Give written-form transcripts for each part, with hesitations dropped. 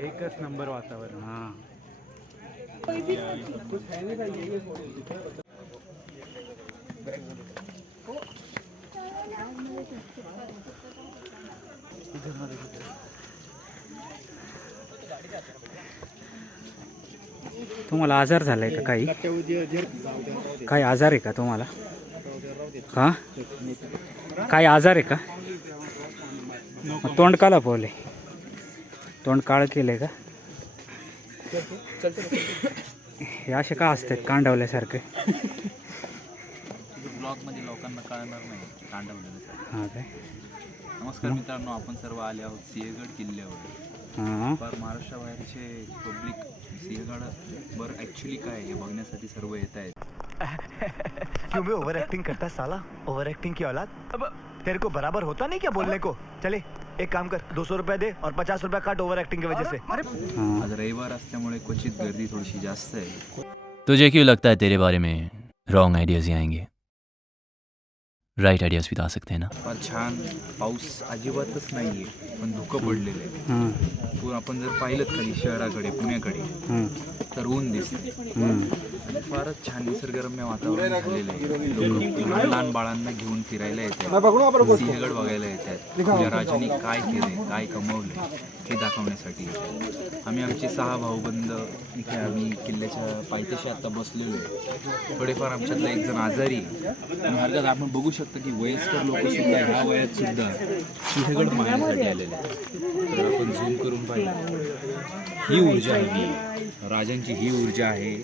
एकच नंबर वातावरण. हां तुम्हाला आजार झालाय का काही? काही आजार आहे का तुम्हाला? हां काय आजार आहे का? तोंड का लपवले? तोंड काळ केलंय का? हे असे का असतात कांडवल्यासारखे? ब्लॉगमध्ये लोकांना कळणार नाही कांडवलेलं. हां काय? नमस्कार मित्रांनो, आपण सर्व आले आहोत सिंहगड किल्ल्यावर. हां पर महाराष्ट्राबाहेरचे पब्लिक सिंहगड ॲक्च्युली काय हे बघण्यासाठी सर्व येत आहेत. क्यों बे ओवर एक्टिंग करता साला? ओवर एक्टिंग की औलाद. अब तेरे को बराबर होता नहीं क्या बोलने को? चले एक काम कर, 200 रुपया दे और 50 रुपया काट ओवर एक्टिंग की वजह से. आज रविवार असल्यामुळे क्वचित गर्दी थोडीशी जास्त आहे. तुझे क्यों लगता है तेरे बारे में रॉन्ग आइडियाज ही आएंगे? राइट आइडियाज भी तो आ सकते हैं ना. फार छान. पाऊस अजिबातच नाही आहे, पण धुकं पडलेलं आहे. हां आपण जर पाहिलं खाली शहराकडे पुण्याकडे तर ऊन दिसते. आणि फारच छान निसर्गरम्य वातावरण झालेलं आहे. लोक लहान लहान बाळांना घेऊन फिरायला येतात, सिंहगड बघायला येतात. या राजांनी काय केले, काय कमवले हे दाखवण्यासाठी येतात. आम्ही आमचे 6 भाऊबंद इथे आम्ही किल्ल्याच्या पायथ्याशी आता बसलेलो आहे. थोडेफार आमच्यातला एक जण आजारी आहे. आणि हरकत आपण बघू शकतो की वयस्कर लोक सुद्धा ह्या वयात सुद्धा सिंहगड पाहण्यासाठी आलेले आहेत. तर आपण झूम करून पाहिलं, ही ऊर्जा आहे, राजांची ही ऊर्जा आहे.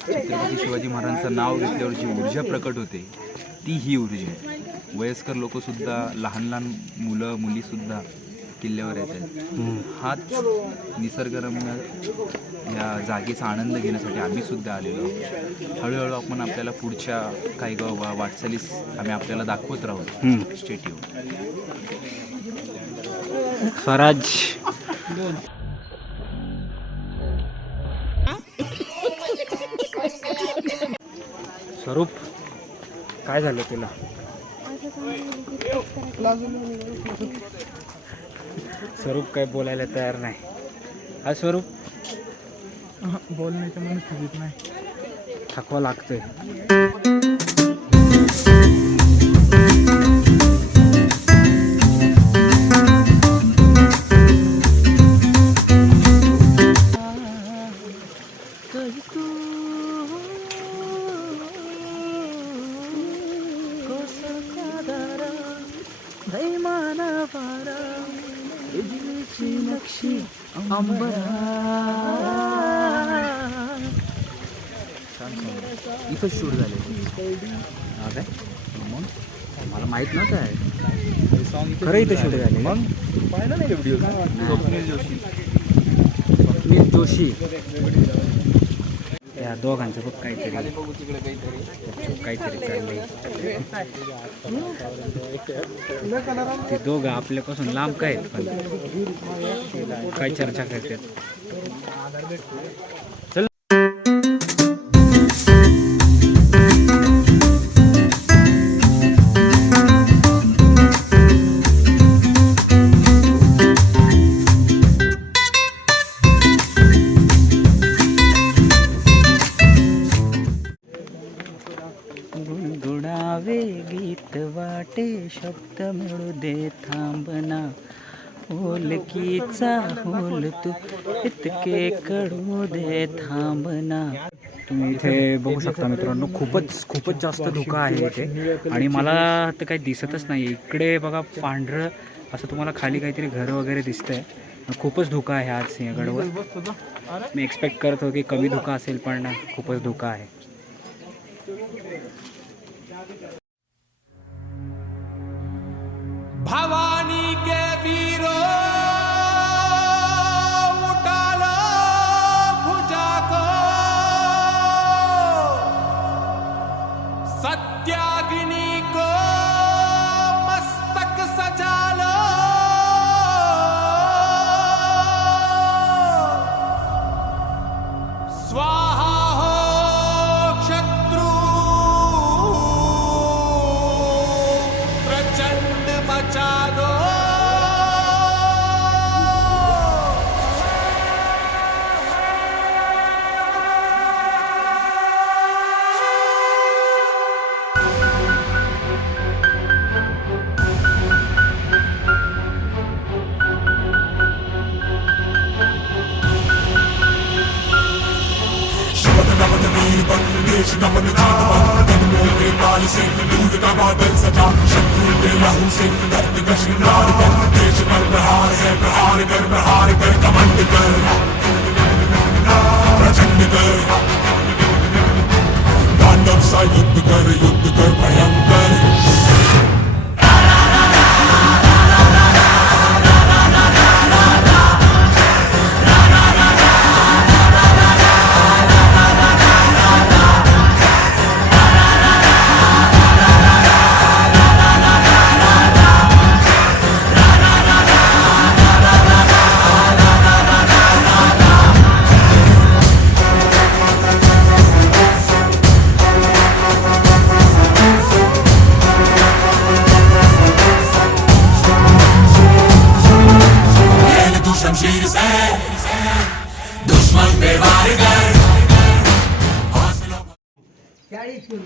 छत्रपती शिवाजी महाराजांचं नाव घेतल्यावर जी ऊर्जा प्रकट होते ती ही ऊर्जा आहे. वयस्कर लोकसुद्धा, लहान लहान मुलं मुलीसुद्धा किल्ल्यावर येतात. हाच निसर्गरम्य या जागेचा आनंद घेण्यासाठी आम्ही सुद्धा आलेलो आहोत. हळूहळू आपण आपल्याला पुढच्या काही वाटचालीस आम्ही आपल्याला दाखवत राहू. स्टेट स्वराज. स्वरूप काय झालं तुला? स्वरूप काय बोलायला तयार नाही. हा स्वरूप बोलण्याचं मन सुचत नाही. थकवा लागतोय. इथंच शूट झाले. हा काय? मग मला माहित नव्हतं आहे. खरं इथं शूट झाले. मग पाहिलं नाही व्हिडिओ. स्वप्नील जोशी. स्वप्नील जोशी या दोघांचं बघ काहीतरी काहीतरी चाललंय. ते दोघं आपल्यापासून लांब काय आहेत पण काय चर्चा करतात. चल गुणगुणावे गीत वाटे शब्द मिळू दे थांबना होलकीचा होल तू इतके कडू दे थांबना. तुम्ही इथे बघू शकता मित्रांनो, खूपच जास्त धुकं आहे इथे. आणि मला तर काही दिसतच नाही. इकडे बघा पांढरं असं तुम्हाला खाली काहीतरी घर वगैरे दिसतंय. खूपच धुकं आहे आज सिंहगडवर. मी एक्सपेक्ट करत होतो की कमी धुकं असेल, पण खूपच धुकं आहे. भवानी के वीरो उठा लो भुजा को, सत्याग्नि को मस्तक सजा लो, स्वाहा हो शत्रु प्रचंड मचा दो.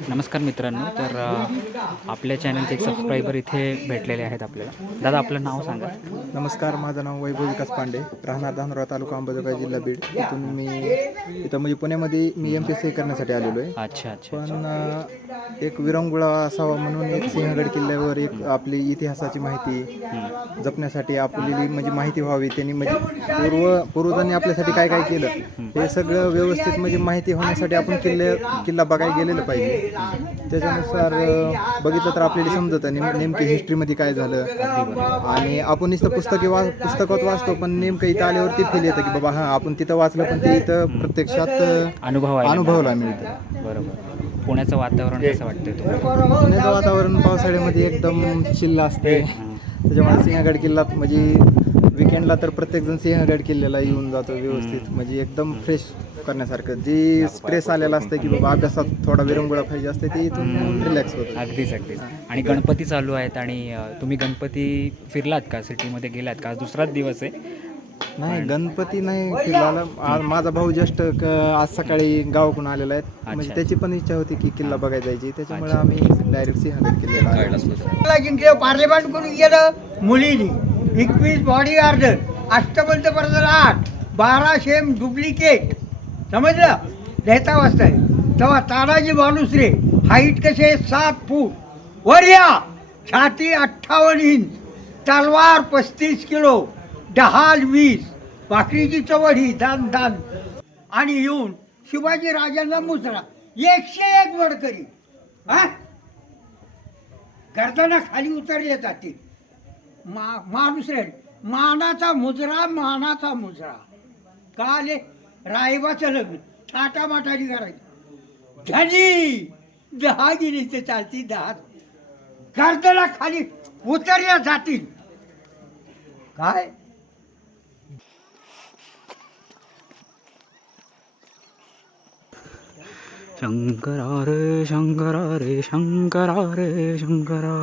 नमस्कार मित्रांनो, तर आपल्या चॅनलचे एक सबस्क्रायबर इथे भेटलेले आहेत आपल्याला. दादा आपलं नाव सांगा. नमस्कार, माझं नाव वैभव विकास पांडे, राहणार धानोरा तालुका अंबाजोगाई जिल्हा बीड. इथून मी इथं म्हणजे पुण्यामध्ये मी MPSC करण्यासाठी आलेलो आहे. अच्छा अच्छा. पण एक विरंगुळा असावा म्हणून एक सिंहगड किल्ल्यावर एक आपली इतिहासाची माहिती जपण्यासाठी आपली म्हणजे माहिती व्हावी, त्यांनी म्हणजे पूर्वजांनी आपल्यासाठी काय काय केलं हे सगळं व्यवस्थित म्हणजे माहिती होण्यासाठी आपण किल्ला बघायला गेलेलं पाहिजे. त्याच्यानुसार बघितलं तर आपल्याला समजतं नेमकी हिस्ट्रीमध्ये काय झालं. आणि आपण नुसतं पुस्तकात वाचतो, पण नेमकं इथं आल्यावरती फील येतं की बाबा हां आपण तिथं वाचलं, पण ते इथं प्रत्यक्षात अनुभवायला मिळतं. बरोबर. पुण्याचं वातावरण कसं वाटतं तुम्हाला? पुण्याचं वातावरण पावसाळ्यामध्ये एकदम चिल्ल असते. त्याच्यामुळे सिंहगड किल्ला म्हणजे विकेंडला तर प्रत्येकजण सिंहगड किल्ल्याला येऊन जातो व्यवस्थित, म्हणजे एकदम फ्रेश करण्यासारखं. जी स्ट्रेस आलेला असतं की बाबा अभ्यासात थोडा विरंगुळा पाहिजे असते, ते इथून रिलॅक्स होतं. अगदीच अगदीच. आणि गणपती चालू आहेत आणि तुम्ही गणपती फिरलात का? सिटीमध्ये गेलात का? दुसराच दिवस आहे. नाही, गणपती नाही फिरला. माझा भाऊ जस्ट आज सकाळी गावाकडून आलेला आहे, म्हणजे त्याची पण इच्छा होती की किल्ला बघायला जायची. त्याच्यामुळे आम्ही डायरेक्ट सिंहगड किल्ल्याला जिंकले. पार्लिमेंट करून गेलं मुलीनी 21 बॉडीगार्ड, अष्टबंध प्रधान 8, 12 शेम डुप्लिकेट. समजलं? लिहिता वाजताय तेव्हा तानाजी मालुसरे हाईट कसे 7 फूट वर या, छाती 58 इंच, तलवार 35 किलो, ढहाल 20, भाकरीची चवड ही दान आणि येऊन शिवाजी राजांना मुजरा 101 वडकरी. हा, गर्दना खाली उतरले जाते. माणुसरे मानाचा मुजरा का आले? रायबाचं लग्न थाटामाटाने करायचं. धनी 10 गेली ते चालती 10 गर्दना खाली उतरल्या जातील. काय शंकरा रे शंकरा रे शंकरा रे शंकरा.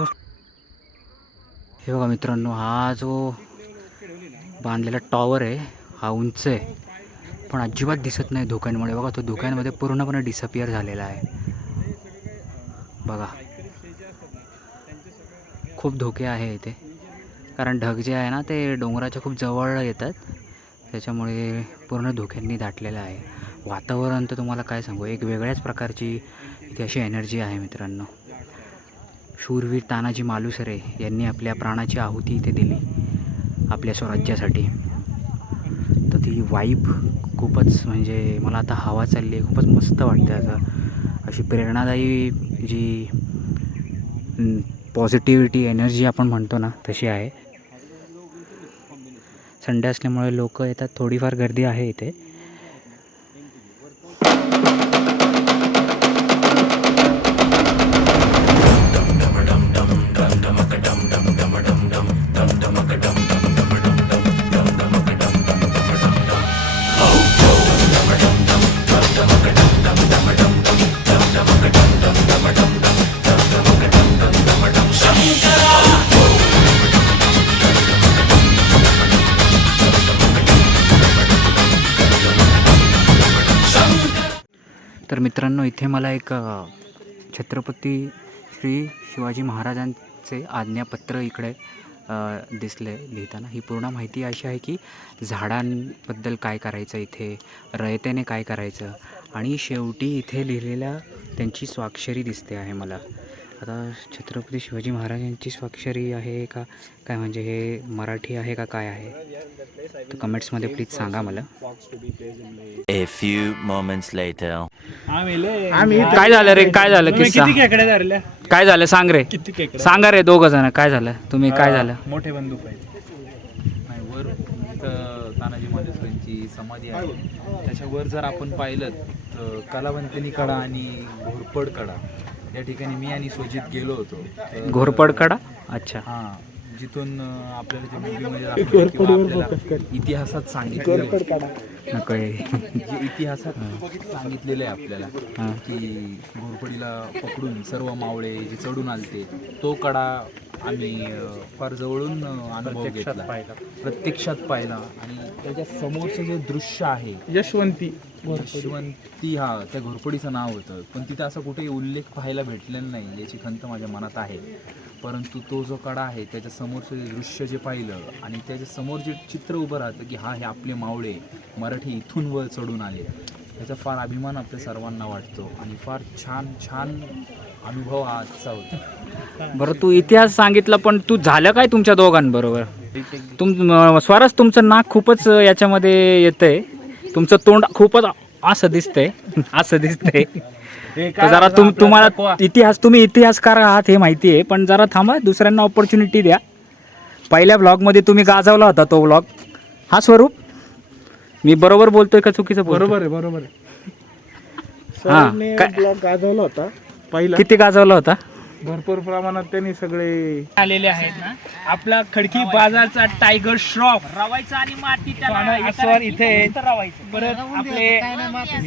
हे बघा मित्रांनो, हा जो बांधलेला टॉवर आहे हा उंच आहे, पण अजिबात दिसत नाही धुक्यांमुळे. बघा तो धुक्यांमध्ये पूर्णपणे डिसअपिअर झालेला आहे. बघा खूप धोके आहे इथे, कारण ढग जे आहे ना ते डोंगराच्या खूप जवळ येतात, त्याच्यामुळे पूर्ण धोक्यांनी दाटलेलं आहे. वातावरण तर तुम्हाला काय सांगू, एक वेगळ्याच प्रकारची इथे अशी एनर्जी आहे मित्रांनो. शूरवीर तानाजी मालुसरे यांनी आपल्या प्राणाची आहुती इथे दिली आपल्या स्वराज्यासाठी. तर ती वाईब खूपच, म्हणजे मला आता हवा चालली आहे, खूपच मस्त वाटते. असं अशी प्रेरणादायी जी पॉझिटिव्हिटी एनर्जी आपण म्हणतो ना तशी आहे. संडे असल्यामुळे लोक येतात, थोडीफार गर्दी आहे इथे. तर मित्रांनो, इथे मला एक छत्रपती श्री शिवाजी महाराजांचे आज्ञापत्र इकडे दिसले लिहिताना. ही पूर्ण माहिती अशी आहे की झाडांबद्दल काय करायचं, इथे रयतेने काय करायचं, आणि शेवटी इथे लिहिलेल्या त्यांची स्वाक्षरी दिसते आहे मला. आता छत्रपती शिवाजी महाराजांची स्वाक्षरी आहे का काय, म्हणजे हे मराठी आहे का काय आहे, तर कमेंट्समध्ये प्लीज सांगा मला. A few moments later. काय झालं रे, काय झालं किस्सा, काय झालं सांग रे, सांगा रे दोघं जण, काय झालं तुम्ही, काय झालं. मोठे बंदूक आहे नाही वर तानाजी मालुसरेंची समाधी आहे, त्याच्यावर जर आपण पाहिलं तर कलावंतिनी कडा आणि घोरपड कडा या ठिकाणी मी आणि स्वजित गेलो होतो. घोरपड कडा, अच्छा. हां, जिथून आपल्याला जे मूवीमध्ये दाखवलं किंवा आपल्याला इतिहासात सांगितलेलं नको हे. जे इतिहासात सांगितलेलं आहे आपल्याला की घोरपडीला पकडून सर्व मावळे जे चढून आलते, तो कडा आम्ही फार जवळून अनुभव घेतला, प्रत्यक्षात पाहिला. आणि त्याच्या समोरचं जे दृश्य आहे यशवंती, हा त्या घोरपडीचं नाव होतं, पण तिथे असं कुठेही उल्लेख पाहायला भेटलेला नाही, याची खंत माझ्या मनात आहे. परंतु तो जो कडा आहे त्याच्या समोरचं जे दृश्य जे पाहिलं आणि त्याच्या समोर जे चित्र उभं राहतं की हे आपले मावळे मराठी इथून वर चढून आले, त्याचा फार अभिमान आपल्या सर्वांना वाटतो आणि फार छान छान अनुभव हा आजचा होता. बरं, तू इतिहास सांगितला पण तू झालं काय तुमच्या दोघांबरोबर? स्वरच तुमचं नाक खूपच याच्यामध्ये येतंय, तुमचं तोंड खूपच असं दिसतंय असं दिसतंय. तर जरा तुम्हाला तुम्ही इतिहासकार आहात हे माहिती आहे, पण जरा थांबा, दुसऱ्यांना ऑपॉर्च्युनिटी द्या. पहिल्या ब्लॉगमध्ये तुम्ही गाजवला होता तो ब्लॉग, हा स्वरूप मी बरोबर बोलतोय का चुकीचं बोलतोय? बरोबर हा, ब्लॉग गाजवला होता पहिला, किती गाजवला होता? भरपूर प्रमाणात त्यांनी सगळे आलेले आहेत ना. आपला खडकी बाजारचा टायगर श्रॉफ रवायचा आणि माती त्याला इथे परत आपले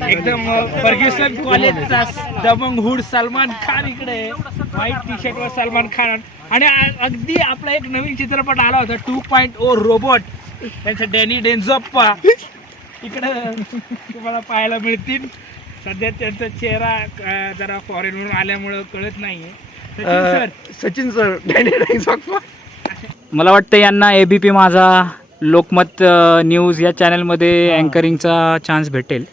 एकदम फर्ग्युसन कॉलेजचा दबंग हुड सलमान खान इकडे व्हाईट टी शर्ट वर सलमान खान. आणि अगदी आपला एक नवीन चित्रपट आला होता 2.0 रोबोट, त्यांचा डॅनी डेन्झोप्पा इकडे तुम्हाला पाहायला मिळतील. सध्या त्यांचा चेहरा जरा फॉरेनवरून आल्यामुळं कळत नाहीये. सचिन सर मला वाटतं यांना ABP माझा, लोकमत न्यूज या चॅनलमध्ये अँकरिंगचा चान्स भेटेल.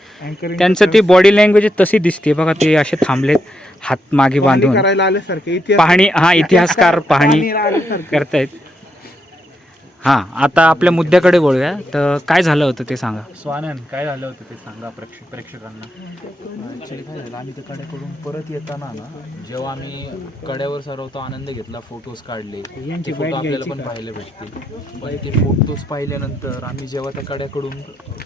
त्यांचं ती बॉडी लँग्वेज तशी दिसते बघा, ते असे थांबलेत हात मागे बांधून करायला आल्यासारखे पाहणी, हा इतिहासकार पाहणी करतायत. हां, आता आपल्या मुद्द्याकडे वळूया. तर काय झालं होतं ते सांगा. स्वानंद, काय झालं होतं ते सांगा प्रेक्षकांना. ॲक्च्युली काय झालं, आम्ही त्या कड्याकडून परत येताना ना, जेव्हा आम्ही कड्यावर सर्वतो आनंद घेतला, फोटोज काढले, ते फोटो आपल्याला पण पाहायला भेटतील. पण ते फोटोज पाहिल्यानंतर आम्ही जेव्हा त्या कड्याकडून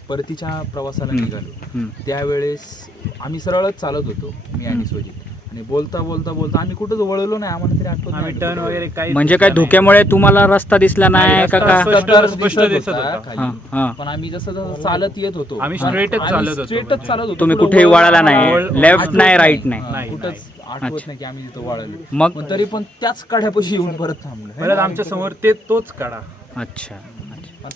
परतीच्या प्रवासाला निघालो, त्यावेळेस आम्ही सरळच चालत होतो मी आणि स्वजित, आणि बोलता बोलता बोलता आम्ही कुठंच वळलो नाही, आम्हाला तरी आठवत नाही टर्न वगैरे काही. म्हणजे काय धुक्यामुळे तुम्हाला रस्ता दिसला नाही का? स्पष्ट दिसत होता, पण आम्ही जसं चालत येत होतो, आम्ही स्ट्रेटच चालत होतो. तुम्ही कुठेही वळाला नाही, लेफ्ट नाही, राईट नाही, कुठंच आठवत नाही की आम्ही तिथं वळलो. मग तरी पण त्याच काढ्यापाशी येऊन परत थांबलो. आमच्या समोर तोच काढा. अच्छा,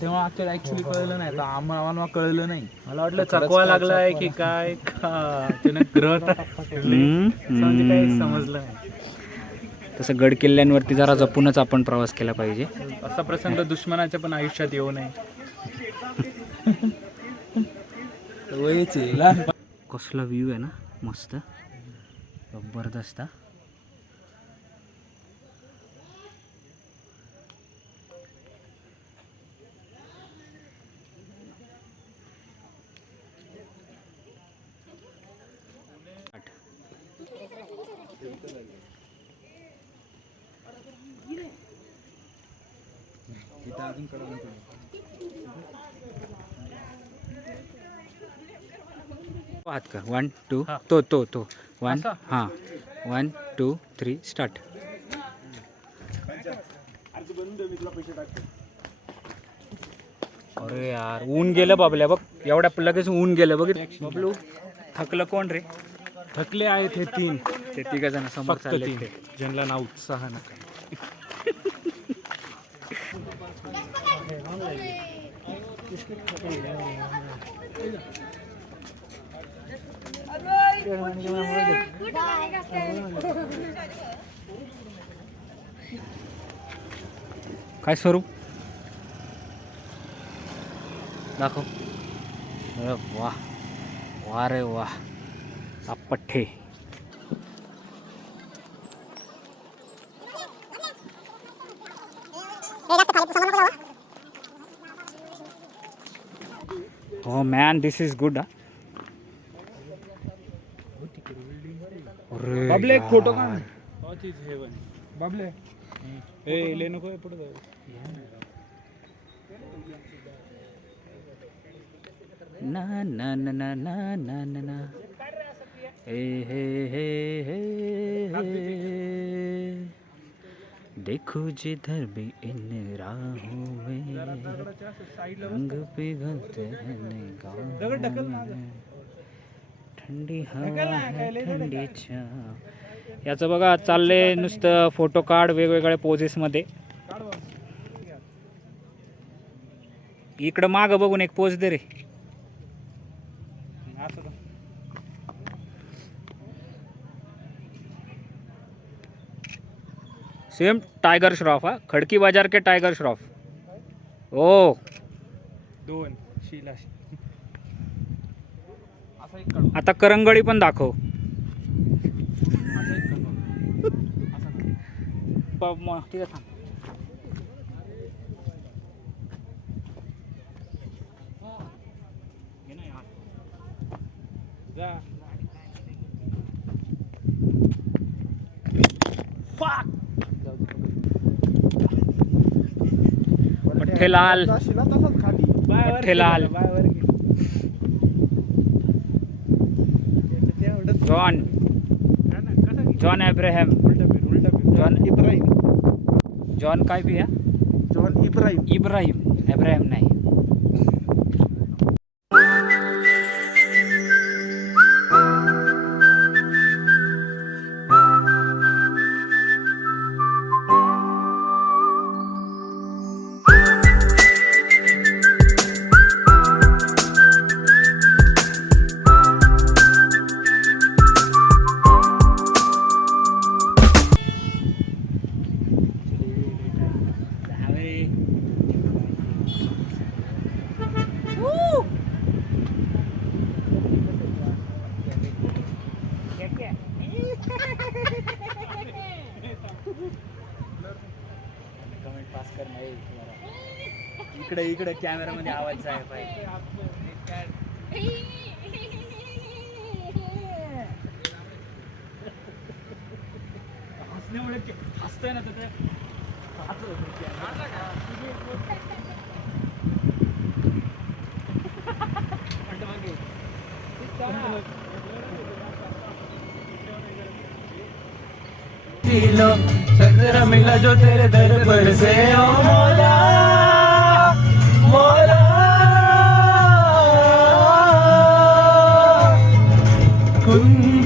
तेव्हा आपल्याला ऍक्च्युली कळलं नाही, आम्हाला कळलं नाही. मला वाटलं चकवा लागलाय की काय, ग्रह काही समजलं नाही. तसं गड किल्ल्यांवरती जरा जपूनच आपण प्रवास केला पाहिजे. असा प्रसंग दुश्मनाच्या पण आयुष्यात येऊ नये. कसला व्ह्यू आहे ना, मस्त जबरदस्त. हात कर, 1 2 तो 1, हां 1 2 3 स्टार्ट. अरे यार, ऊन गेलं बाबल्या बघ, एवढ्या लगेच ऊन गेलं बघ. बबलू, थकलं कोण रे? थकले आहेत हे 3, ते 3 जण समोर चालले ते, ज्यांना ना उत्साह नका. काय स्वरूप दाखव. अरे वाह, वा रे वाह. हा पठ्ठे. Oh man, this is good. बाबले एक फोटो काढ. बाबले ए ले नको पुढे जाऊ. ना ना ना ना ना ना ना ना हे हे हे हे देखो जिधर भी इन राहों में रंग पिघलते हैं निगाहों में थंडी हवा है थंडी छाव. याचं बघा चालले नुसतं फोटो काढ वेगवेगळ्या पोजेसमध्ये. इकडं मागं बघून एक पोज दे रे. सेम टाइगर श्रॉफ. हा खडकी बाजार के टाइगर श्रॉफ. ओ 2 शिला. आता करंगळी पण दाखव. ठीक आहे थांब. जा. पठ्ठेलाल पठ्ठेलाल जॉन जॉन अब्राहम जॉन काय बी. जॉन इब्राहिम अब्राहम नाही. इकडे इकडे कॅमेरामध्ये आवाज आहे पाहिजे. हसण्यामुळे हसतंय ना तर सगरा मिला जो तेरे दर पर से ओ मौला मौला कुन